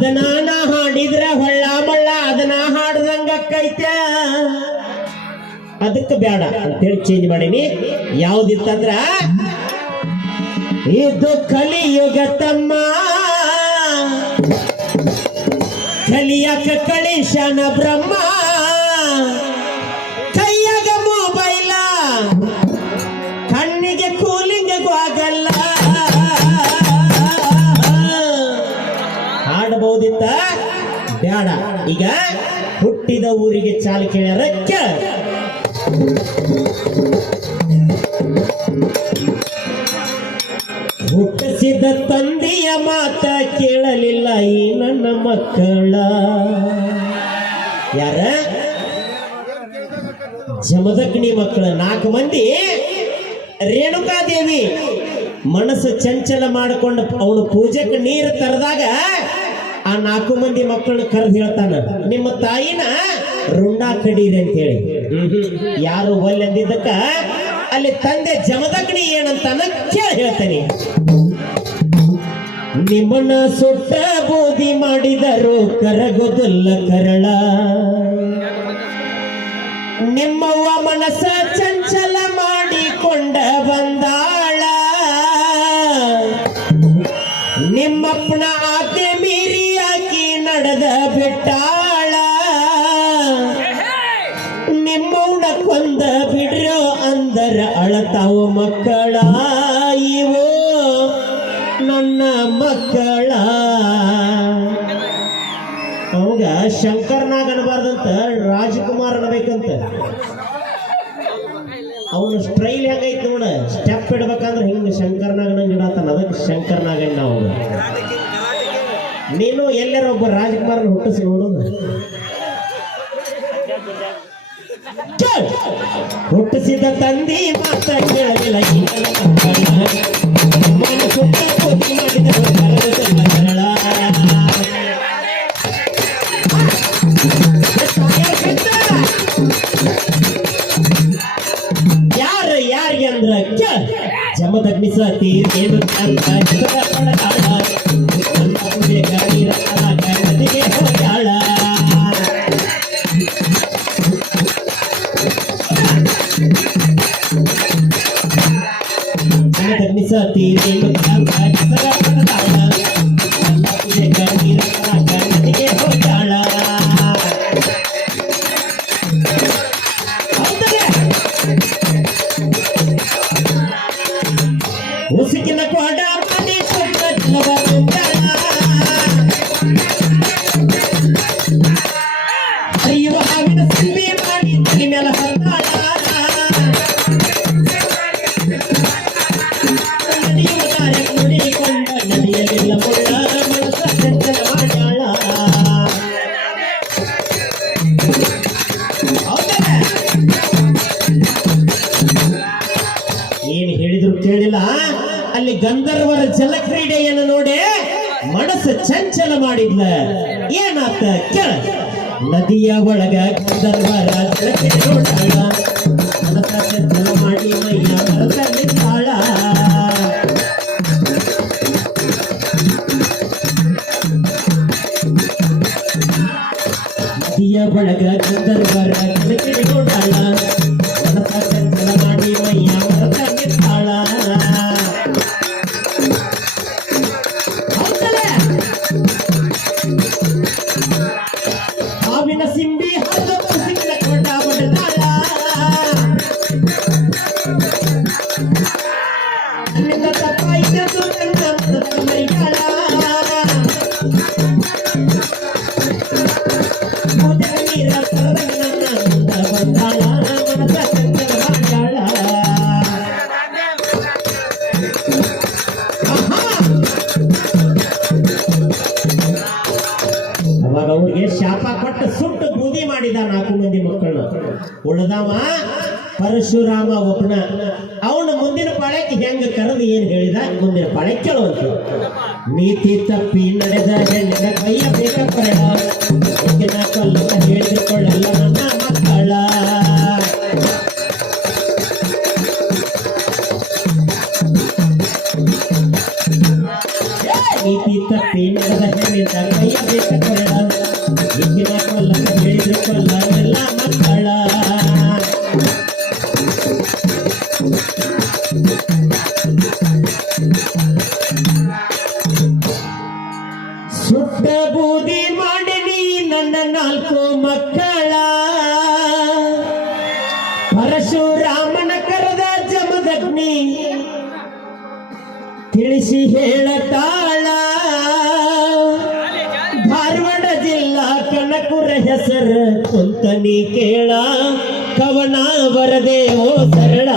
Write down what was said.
ಅದನ್ನ ನಾ ಹಾಡಿದ್ರ ಹೊಳ್ಳ ಮಳ್ಳ ಅದನ್ನ ಹಾಡ್ದಂಗ ಕೈತ ಅದಕ್ಕೆ ಬೇಡ ಅಂತೇಳಿ ಚೇಂಜ್ ಮಾಡೀನಿ. ಯಾವ್ದಿತ್ತಂದ್ರ ಇದು ಕಲಿಯುಗ ತಮ್ಮ ಕಲಿಯಕ ಕಳಿಶನ ಬ್ರಹ್ಮ ಕೈಯಾಗ ಮೊಬೈಲ ಕಣ್ಣಿಗೆ ಕೂಲಿಂಗ್ ಆಗಲ್ಲ. ಹಾಡಬಹುದಿತ್ತ ಬೇಡ. ಈಗ ಹುಟ್ಟಿದ ಊರಿಗೆ ಚಾಲು ಕೇಳ್ಯಾರಕ್ಕ ಹುಟ್ಟಿಸಿದ ತಂದೆಯ ಮಾತ ಕೇಳಲಿಲ್ಲ ಈ ನನ್ನ ಮಕ್ಕಳ. ಯಾರ ಜಮದಗ್ನಿ ಮಕ್ಕಳ 4 ಮಂದಿ. ರೇಣುಕಾದೇವಿ ಮನಸ್ಸು ಚಂಚಲ ಮಾಡಿಕೊಂಡು ಅವನು ಪೂಜೆಗೆ ನೀರು ತರದಾಗ ಆ 4 ಮಂದಿ ಮಕ್ಕಳನ್ನ ಕರೆದು ಹೇಳ್ತಾನ, ನಿಮ್ಮ ತಾಯಿನ ರುಂಡ ಕಡೀರಿ ಅಂತ ಹೇಳಿ. ಯಾರು ಒಲ್ಲೆ ಅಂದಿದ್ದಕ್ಕ ಅಲ್ಲಿ ತಂದೆ ಜಮದಗ್ನಿ ಏನಂತಾನ ಕೇಳಿ ಹೇಳ್ತಾನೆ. ನಿಮ್ಮನ್ನ ಸುಟ್ಟ ಬೂದಿ ಮಾಡಿದರು ಕರಗೋದಿಲ್ಲ ಕರಳ, ನಿಮ್ಮವ್ವ ಮನಸ್ಸ ಚಂಚಲ ಮಾಡಿಕೊಂಡ ಬಂದಾಳ, ನಿಮ್ಮಪ್ಪನ ಆಜ್ಞೆ ಮೀರಿ ಆಕಿ ನಡೆದ ಬಿಟ್ಟಾಳ, ನಿಮ್ಮವ್ನ ಕೊಂದ ಬಿಡ್ರೋ ಅಂದರ ಅಳತಾವ ಮಕ್ಕಳ, ಇವು ನನ್ನ ಮಕ್ಕಳ. ಅವಾಗ ಶಂಕರ್ನಾಗ ಅನ್ಬಾರ್ದಂತ ರಾಜಕುಮಾರ್ ಅನ್ಬೇಕಂತ. ಅವನು ಸ್ಟೈಲ್ ಹೆಂಗೈತಿ ನೋಡ, ಸ್ಟೆಪ್ ಇಡ್ಬೇಕಂದ್ರೆ ಹಿಂಗ ಶಂಕರ್ನಾಗನ ಇಡತಾನ. ಅದಕ್ಕೆ ಶಂಕರ್ನಾಗಣ್ಣ ಅವನು. ನೀನು ಎಲ್ಲರ ಒಬ್ಬ ರಾಜಕುಮಾರನ ಹುಟ್ಟಿಸಿ ನೋಡು. ಹುಟ್ಟಿಸಿದ ತಂದಿ ಮಾತ ಕೇಳಲಿಲ್ಲ ಯಾರಿಗೆ ಅಂದ್ರ ಜಮದಗ್ನಿ ಸತಿ ಹೋಗ್ಯಾಳ. ಜಮದಗ್ನಿ ಸತಿ ಹೋಗ್ಯಾಳ. ಉಸುಕಿನ ಕೋಡ ಮನೆ ಅಯ್ಯೋ ಹಾವಿನ ಸಿಂಬಿ ಮಾಡಿ ತಲೆ ಮೇಲೆ ಹತ್ತಾಳ, ನಡೆಯುವ ಕಾರ್ಯ ನೋಡಿಕೊಂಡ ನಡೆಯಲಿಲ್ಲ ಮುಳ್ಳ ಮನಸ್ಸ ಚಂಚಲ ಮಾಡ್ಯಾಳ. ಏನು ಹೇಳಿದ್ರು ಕೇಳಿಲ್ಲ. ಅಲ್ಲಿ ಗಂಧರ್ವರ ಜಲಕ್ರೀಡೆಯನ್ನು ನೋಡಿ ಮನಸ್ಸು ಚಂಚಲ ಮಾಡಿದ್ಲ. ಏನಾತ ಕೇಳ. ನದಿಯ ಒಳಗ ಗಂಧರ್ವರ ಜಲಕ್ರೀಡೆ ನೋಡಾಳ, ಮನಸ್ಸ ಚಂಚಲ ಮಾಡಿ ಮೈಯ ಮರತಾಳ. ನದಿಯ ಒಳಗ ಗಂಧರ್ವರ ಜಲಕ್ರೀಡೆ ನೋಡಾಳ, ಮನಸ್ಸ ಚಂಚಲ ಮಾಡಿ ಮೈಯ ಮರತಾಳ. ಹಾವಿನ ಸಿಂಬಿ ಹದ ಸಿಕ್ಕಿನ ಕೊಟ್ಟ ಬಡದಾಳ, ನನ್ನಿಂದ ತಪ್ಪಾಯ್ತು ನನ್ನ ಮನದ ಮರಿಯಾಳ. ನೀರ ತರದಂಗ ನನ್ನ ಮುಂದ ಬಂದಾಳ, ಮನಸ ಚಂಚಲ ಮಾಡ್ಯಾಳ. ಅವಾಗ ಅವ್ರಿಗೆ ಶಾಪ ಕೊಟ್ಟು ಸುಟ್ಟು ಬೂದಿ ಮಾಡಿದ 4 ಮಂದಿ ಮಕ್ಕಳನ್ನ. ಉಳ್ದವ ಪರಶುರಾಮ ಒಬ್ಬನ. ಅವನು ಮುಂದಿನ ಪಾಳ್ಯಕ್ಕೆ ಹೆಂಗ ಕರೆದು ಏನ್ ಹೇಳಿದ ಮುಂದಿನ ಪಾಳ್ಯಕ್ಕೆ ಕೇಳುವಂತ. ನೀತಿ ತಪ್ಪಿ ನಡೆದ ಹೆಣ್ಣಿನ ಕೈಯ ಬೇಕ ಪರಡ, ಕೊಲ್ಲ ಹೇಳಿಕೊಳ್ಳಲ್ಲ ನನ್ನ ಮಕ್ಕಳ. ನೀತಿ ತಪ್ಪಿ ನಡೆದ ಹೆಣ್ಣಿಂದ ಕೈಯ ಬೇಕ ಕೊರಳ ಈಗಿನ ಕೊಲ್ಲ ಹೇಳಿದ್ರು ಕೊಲ್ಲ ಎಲ್ಲ ಮಕ್ಕಳ ಸುಟ್ಟ ಬೂದಿ ಮಾಡಿನಿ ನನ್ನ 4 ಮಕ್ಕಳ ಪರಶುರಾಮನ ಕರೆದ ಜಮದಗ್ನಿ ತಿಳಿಸಿ ಹೇಳತಾಳ ಧಾರವಾಡ ಜಿಲ್ಲಾ ಕನಕಪುರ ಹೆಸರ ಕುಂತನಿ ಕೇಳ ಕವನ ಬರದೆ ಓ ಸರಳ